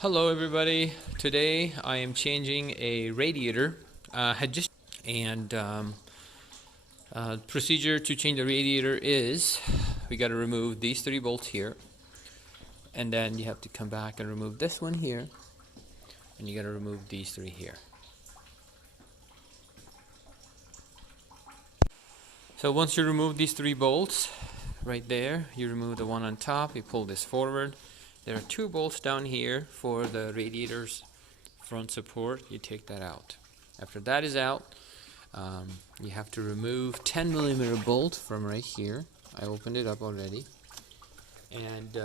Hello everybody. Today I am changing a radiator. Procedure to change the radiator is we got to remove these 3 bolts here, and then you have to come back and remove this one here, and you got to remove these 3 here. So once you remove these 3 bolts right there, you remove the one on top, you pull this forward. There are 2 bolts down here for the radiator's front support. You take that out. After that is out, you have to remove 10mm bolt from right here. I opened it up already. And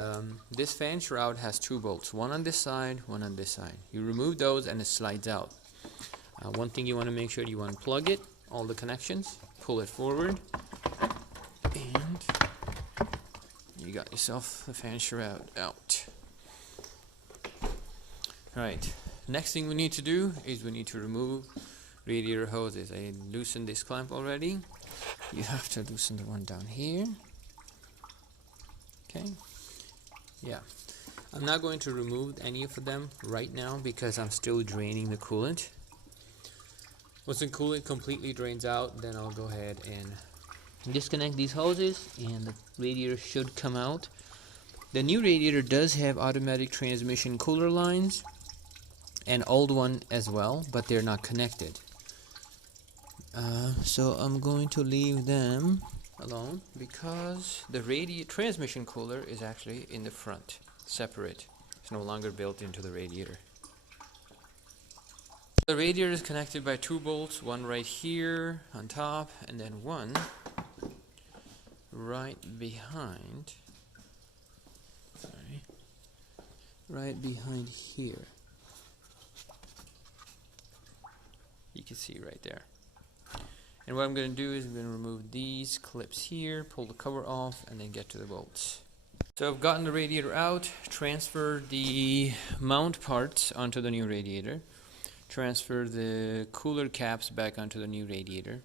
this fan shroud has 2 bolts, one on this side, one on this side. You remove those and it slides out. One thing you want to make sure you unplug it, all the connections, pull it forward, and you got yourself the fan shroud out. Right, next thing we need to do is we need to remove radiator hoses. I loosened this clamp already. You have to loosen the one down here. Okay, yeah. I'm not going to remove any of them right now because I'm still draining the coolant. Once the coolant completely drains out, then I'll go ahead and disconnect these hoses and the radiator should come out. The new radiator does have automatic transmission cooler lines, and old one as well, but they're not connected. So I'm going to leave them alone because the transmission cooler is actually in the front, separate. It's no longer built into the radiator. The radiator is connected by 2 bolts, one right here on top, and then one right behind. Right behind here. You can see right there. And what I'm going to do is I'm going to remove these clips here, pull the cover off, and then get to the bolts. So I've gotten the radiator out, transferred the mount parts onto the new radiator, transfer the cooler caps back onto the new radiator,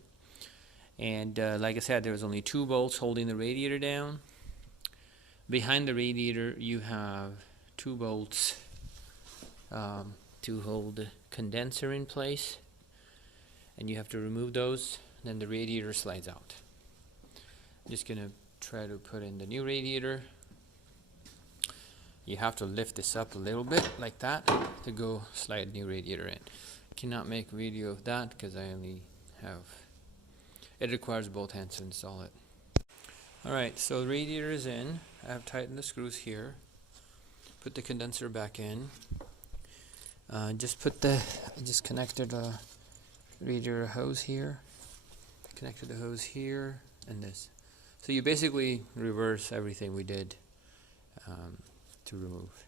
and like I said, there was only 2 bolts holding the radiator down. Behind the radiator you have 2 bolts to hold the condenser in place, and you have to remove those, then the radiator slides out. I'm just gonna try to put in the new radiator. You have to lift this up a little bit like that to go slide new radiator in. Cannot make a video of that because I only have, it requires both hands to install it. Alright, so the radiator is in. I have tightened the screws here. Put the condenser back in. Just connected a radiator hose here. Connected the hose here and this. So you basically reverse everything we did to remove.